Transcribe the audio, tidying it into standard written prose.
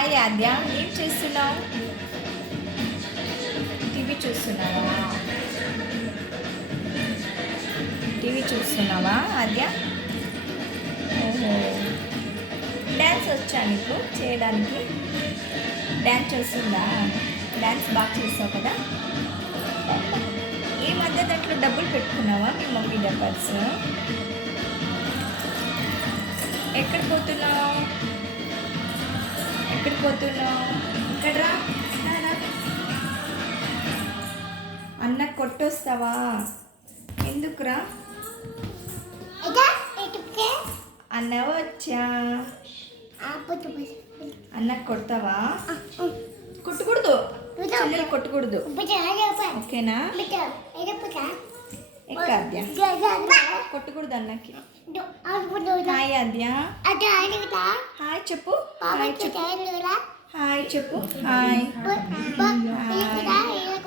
Hi ఆద్య, ఏం చేస్తున్నావు? TV చూస్తున్నావా? టీవీ చూస్తున్నావా ఆద్య? ఓహో, డ్యాన్స్ వచ్చా నీకు చేయడానికి? డ్యాన్స్ వస్తుందా? డ్యాన్స్ బాగా చేస్తావు కదా. ఈ మధ్య దాంట్లో డబ్బులు పెట్టుకున్నావా మీ మమ్మీ డబ్బర్స్? ఎక్కడ పోతున్నావు? ఎక్కడికి పోతున్నావు? ఇక్కడ రా. అన్న కొట్టొస్తావా? ఎందుకురా? అన్న వచ్చా. అన్న కొడతావా? కొట్టకూడదు, చెల్లెలు కొట్టకూడదు, ఓకేనా? ఆద్య కొట్టకూడదు అన్నకి. హాయ్ ఆద్య, హాయ్ చెప్పు. హాయ్ చెప్పు. హాయ్ చెప్పు. హాయ్